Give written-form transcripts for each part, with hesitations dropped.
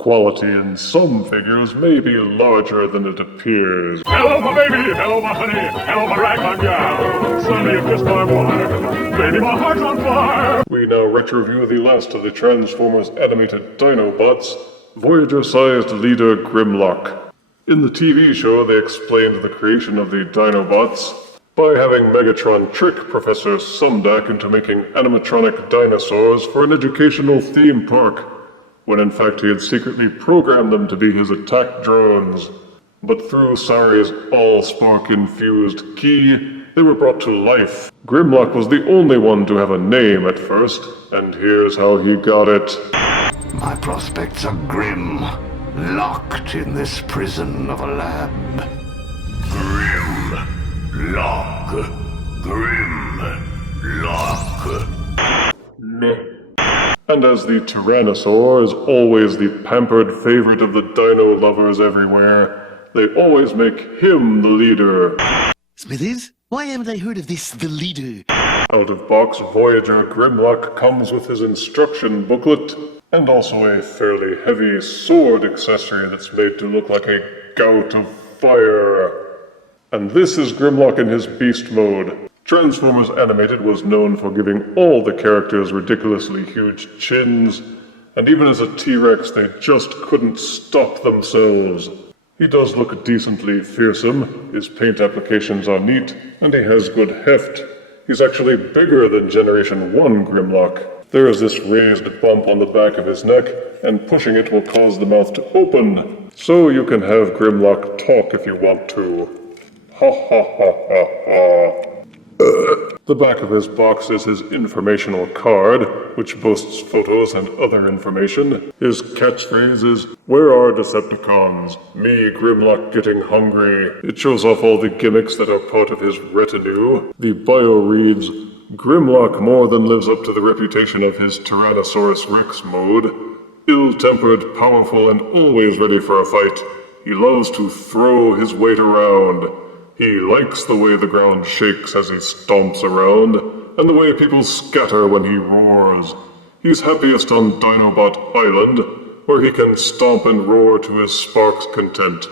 Quality in some figures may be larger than it appears. Hello, my baby! Hello, my honey! Hello, my ragtime gal! Suddenly you kissed my wife! Baby, my heart's on fire! We now retroview the last of the Transformers animated Dinobots, Voyager-sized leader Grimlock. In the TV show, they explained the creation of the Dinobots by having Megatron trick Professor Sumdac into making animatronic dinosaurs for an educational theme park, when in fact he had secretly programmed them to be his attack drones. But through Sari's all-spark-infused key, they were brought to life. Grimlock was the only one to have a name at first, and here's how he got it. My prospects are grim, locked in this prison of a lab. Grimlock. And as the Tyrannosaur is always the pampered favorite of the dino lovers everywhere, they always make him the leader. Smithers, why haven't I heard of this, the leader? Out-of-box Voyager Grimlock comes with his instruction booklet, and also a fairly heavy sword accessory that's made to look like a gout of fire. And this is Grimlock in his beast mode. Transformers Animated was known for giving all the characters ridiculously huge chins, and even as a T-Rex they just couldn't stop themselves. He does look decently fearsome, his paint applications are neat, and he has good heft. He's actually bigger than Generation 1 Grimlock. There is this raised bump on the back of his neck, and pushing it will cause the mouth to open, so you can have Grimlock talk if you want to. Ha ha ha ha ha. The back of his box is his informational card, which boasts photos and other information. His catchphrase is, "Where are Decepticons? Me, Grimlock, getting hungry." It shows off all the gimmicks that are part of his retinue. The bio reads, "Grimlock more than lives up to the reputation of his Tyrannosaurus Rex mode. Ill-tempered, powerful, and always ready for a fight. He loves to throw his weight around. He likes the way the ground shakes as he stomps around, and the way people scatter when he roars. He's happiest on Dinobot Island, where he can stomp and roar to his spark's content,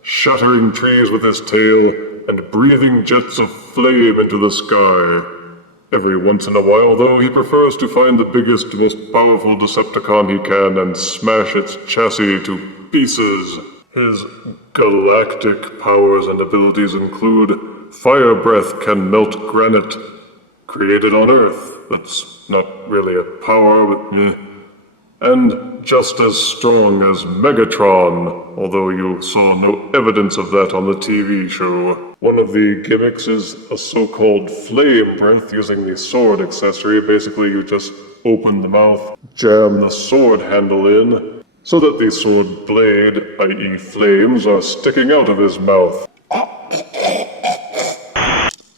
shattering trees with his tail and breathing jets of flame into the sky. Every once in a while, though, he prefers to find the biggest, most powerful Decepticon he can and smash its chassis to pieces. His galactic powers and abilities include fire breath can melt granite, created on Earth. That's not really a power, but meh. And just as strong as Megatron, although you saw no evidence of that on the TV show. One of the gimmicks is a so-called flame breath using the sword accessory. Basically, you just open the mouth, jam the sword handle in, so that the sword blade, i.e. flames, are sticking out of his mouth.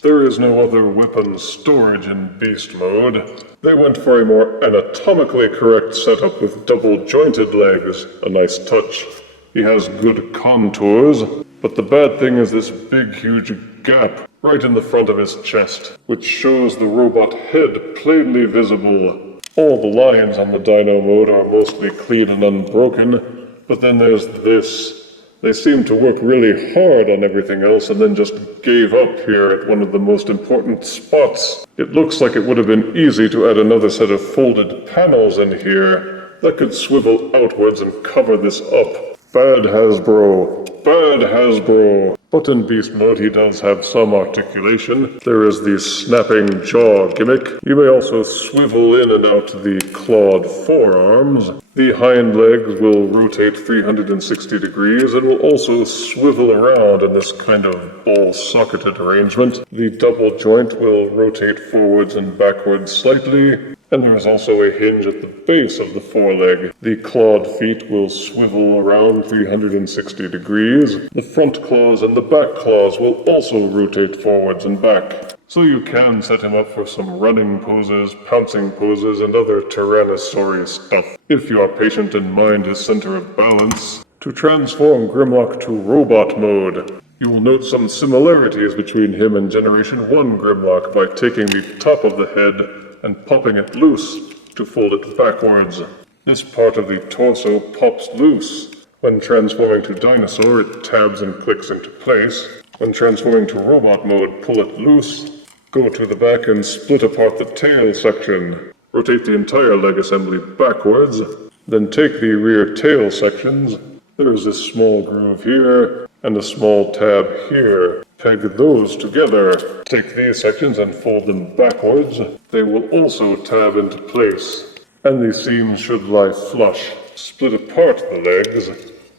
There is no other weapon storage in beast mode. They went for a more anatomically correct setup with double-jointed legs, a nice touch. He has good contours, but the bad thing is this big, huge gap right in the front of his chest, which shows the robot head plainly visible. All the lines on the Dino mode are mostly clean and unbroken, but then there's this. They seem to work really hard on everything else and then just gave up here at one of the most important spots. It looks like it would have been easy to add another set of folded panels in here that could swivel outwards and cover this up. Bad Hasbro. Bad Hasbro. But in beast mode he does have some articulation. There is the snapping jaw gimmick. You may also swivel in and out the clawed forearms. The hind legs will rotate 360 degrees and will also swivel around in this kind of ball-socketed arrangement. The double joint will rotate forwards and backwards slightly, and there is also a hinge at the base of the foreleg. The clawed feet will swivel around 360 degrees. The front claws and the back claws will also rotate forwards and back. So you can set him up for some running poses, pouncing poses, and other Tyrannosaurus stuff, if you are patient and mind his center of balance. To transform Grimlock to robot mode, you will note some similarities between him and Generation 1 Grimlock by taking the top of the head and popping it loose to fold it backwards. This part of the torso pops loose. When transforming to dinosaur, it tabs and clicks into place. When transforming to robot mode, pull it loose. Go to the back and split apart the tail section. Rotate the entire leg assembly backwards. Then take the rear tail sections. There's this small groove here and a small tab here. Peg those together. Take these sections and fold them backwards. They will also tab into place. And the seams should lie flush. Split apart the legs.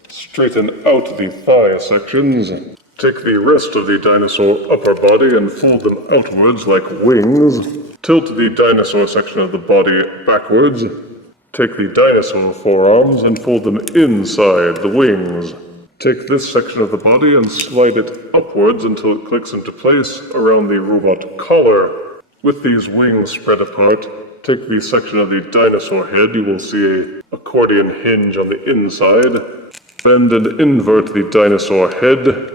Straighten out the thigh sections. Take the rest of the dinosaur upper body and fold them outwards like wings. Tilt the dinosaur section of the body backwards. Take the dinosaur forearms and fold them inside the wings. Take this section of the body and slide it upwards until it clicks into place around the robot collar. With these wings spread apart, take the section of the dinosaur head. You will see an accordion hinge on the inside. Bend and invert the dinosaur head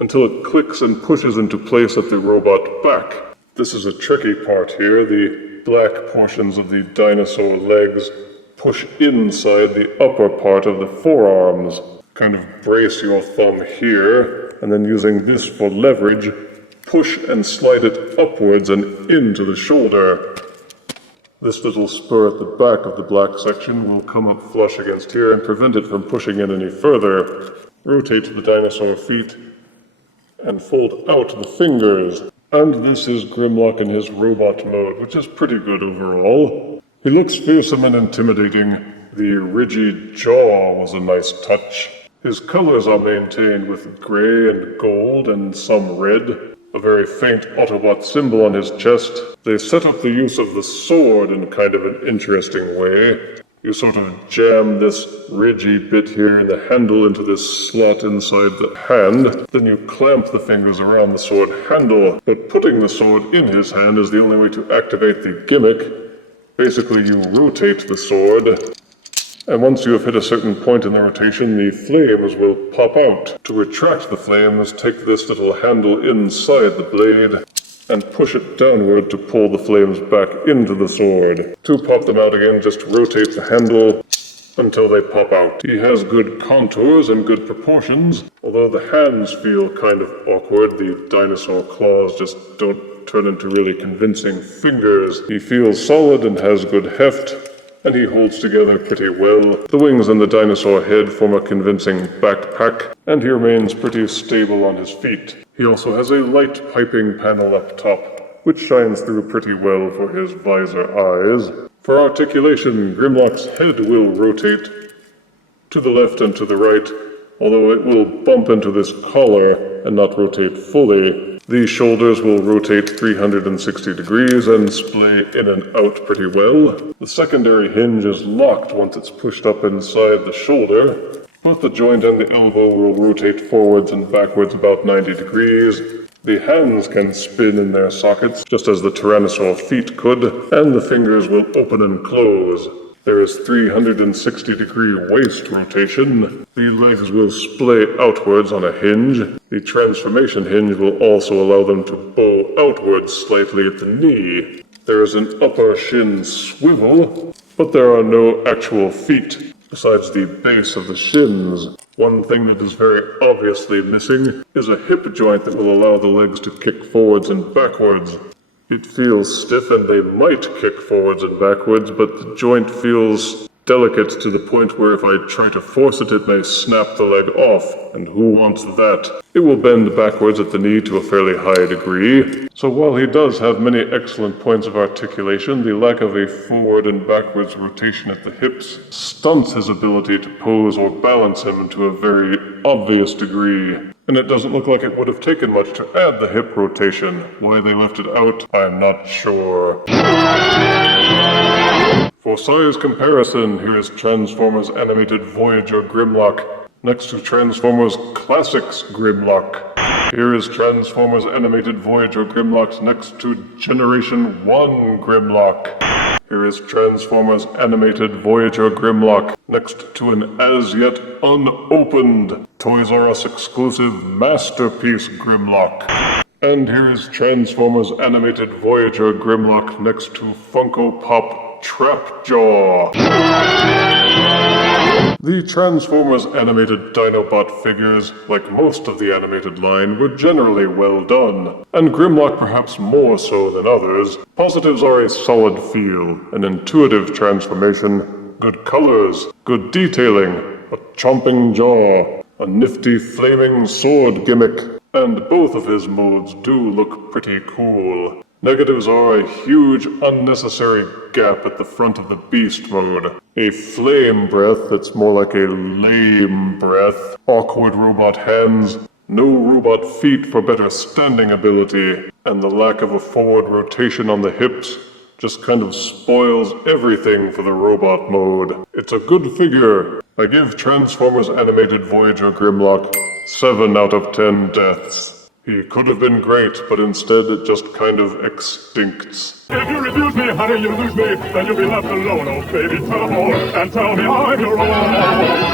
until it clicks and pushes into place at the robot back. This is a tricky part here. The black portions of the dinosaur legs push inside the upper part of the forearms. Kind of brace your thumb here, and then using this for leverage, push and slide it upwards and into the shoulder. This little spur at the back of the black section will come up flush against here and prevent it from pushing in any further. Rotate the dinosaur feet and fold out the fingers. And this is Grimlock in his robot mode, which is pretty good overall. He looks fearsome and intimidating. The ridgy jaw was a nice touch. His colors are maintained with gray and gold and some red. A very faint Autobot symbol on his chest. They set up the use of the sword in kind of an interesting way. You sort of jam this ridgy bit here in the handle into this slot inside the hand. Then you clamp the fingers around the sword handle. But putting the sword in his hand is the only way to activate the gimmick. Basically, you rotate the sword, and once you have hit a certain point in the rotation, the flames will pop out. To retract the flames, take this little handle inside the blade and push it downward to pull the flames back into the sword. To pop them out again, just rotate the handle until they pop out. He has good contours and good proportions, although the hands feel kind of awkward. The dinosaur claws just don't turn into really convincing fingers. He feels solid and has good heft, and he holds together pretty well. The wings and the dinosaur head form a convincing backpack, and he remains pretty stable on his feet. He also has a light piping panel up top, which shines through pretty well for his visor eyes. For articulation, Grimlock's head will rotate to the left and to the right, although it will bump into this collar and not rotate fully. The shoulders will rotate 360 degrees and splay in and out pretty well. The secondary hinge is locked once it's pushed up inside the shoulder. Both the joint and the elbow will rotate forwards and backwards about 90 degrees. The hands can spin in their sockets, just as the Tyrannosaur feet could, and the fingers will open and close. There is 360-degree waist rotation. The legs will splay outwards on a hinge. The transformation hinge will also allow them to bow outwards slightly at the knee. There is an upper shin swivel, but there are no actual feet, besides the base of the shins. One thing that is very obviously missing is a hip joint that will allow the legs to kick forwards and backwards. It feels stiff and they might kick forwards and backwards, but the joint feels delicate to the point where if I try to force it, it may snap the leg off, and who wants that? It will bend backwards at the knee to a fairly high degree. So while he does have many excellent points of articulation, the lack of a forward and backwards rotation at the hips stunts his ability to pose or balance him to a very obvious degree. And it doesn't look like it would have taken much to add the hip rotation. Why they left it out, I'm not sure. For size comparison, here is Transformers Animated Voyager Grimlock next to Transformers Classics Grimlock. Here is Transformers Animated Voyager Grimlock next to Generation 1 Grimlock. Here is Transformers Animated Voyager Grimlock next to an as-yet unopened Toys R Us exclusive Masterpiece Grimlock. And here is Transformers Animated Voyager Grimlock next to Funko Pop Trapjaw. The Transformers animated Dinobot figures, like most of the animated line, were generally well done, and Grimlock perhaps more so than others. Positives are a solid feel, an intuitive transformation, good colors, good detailing, a chomping jaw, a nifty flaming sword gimmick, and both of his modes do look pretty cool. Negatives are a huge, unnecessary gap at the front of the beast mode. A flame breath that's more like a lame breath. Awkward robot hands. No robot feet for better standing ability. And the lack of a forward rotation on the hips just kind of spoils everything for the robot mode. It's a good figure. I give Transformers Animated Voyager Grimlock 7 out of 10 deaths. He could have been great, but instead it just kind of extincts. If you refuse me, honey, you lose me. Then you'll be left alone, oh baby. Tell them all and tell me I'm your own.